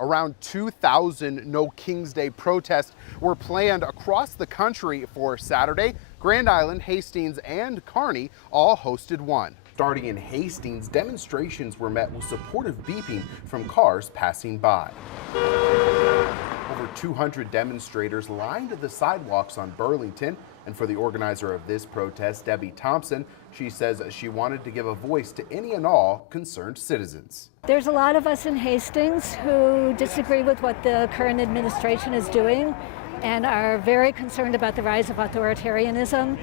Around 2,000 No Kings Day protests were planned across the country for Saturday. Grand Island, Hastings, and Kearney all hosted one. Starting in Hastings, demonstrations were met with supportive beeping from cars passing by. Over 200 demonstrators lined the sidewalks on Burlington. And for the organizer of this protest, Debbie Thompson, she says she wanted to give a voice to any and all concerned citizens. There's a lot of us in Hastings who disagree with what the current administration is doing and are very concerned about the rise of authoritarianism.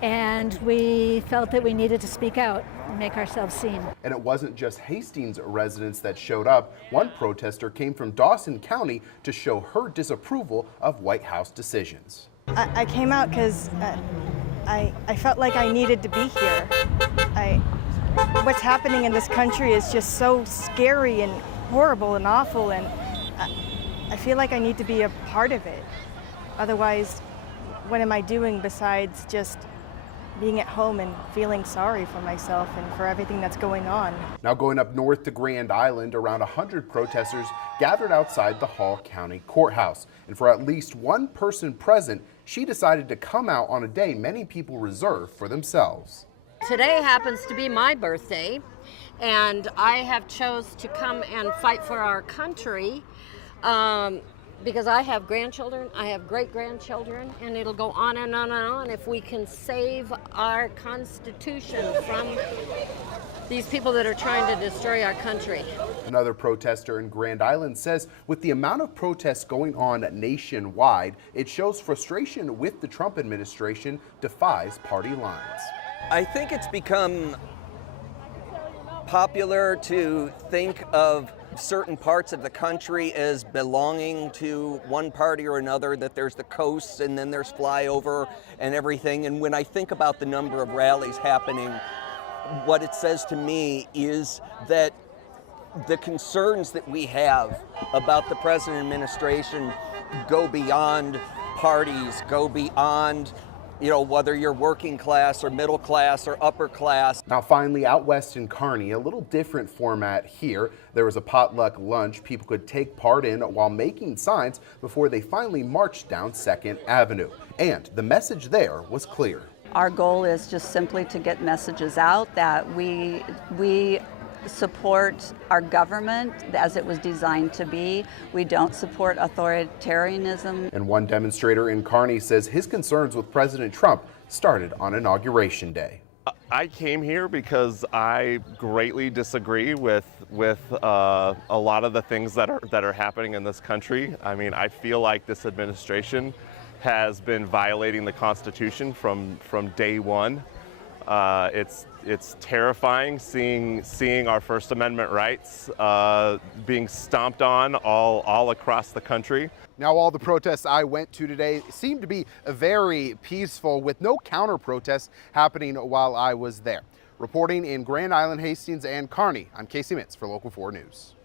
And we felt that we needed to speak out and make ourselves seen. And it wasn't just Hastings residents that showed up. One protester came from Dawson County to show her disapproval of White House decisions. I came out because I felt like I needed to be here. What's happening in this country is just so scary and horrible and awful, and I feel like I need to be a part of it. Otherwise, what am I doing besides just being at home and feeling sorry for myself and for everything that's going on? Now going up north to Grand Island, around 100 protesters gathered outside the Hall County Courthouse. And for at least one person present, she decided to come out on a day many people reserve for themselves. Today happens to be my birthday, and I have chose to come and fight for our country because I have grandchildren, I have great-grandchildren, and it'll go on and on and on if we can save our Constitution from these people that are trying to destroy our country. Another protester in Grand Island says with the amount of protests going on nationwide, it shows frustration with the Trump administration defies party lines. I think it's become popular to think of certain parts of the country as belonging to one party or another, that there's the coasts and then there's flyover and everything. And when I think about the number of rallies happening, what it says to me is that the concerns that we have about the present administration go beyond parties, go beyond whether you're working class or middle class or upper class. Now finally, out west in Kearney, a little different format here. There was a potluck lunch people could take part in while making signs before they finally marched down 2nd Avenue. And the message there was clear. Our goal is just simply to get messages out that we support our government as it was designed to be. We don't support authoritarianism. And one demonstrator in Kearney says his concerns with President Trump started on Inauguration Day. I came here because I greatly disagree with a lot of the things that are happening in this country. I mean, I feel like this administration has been violating the Constitution from day one. It's terrifying seeing our First Amendment rights being stomped on all across the country. Now, all the protests I went to today seemed to be very peaceful, with no counter protests happening while I was there. Reporting in Grand Island, Hastings, and Kearney, I'm Casey Mintz for Local 4 News.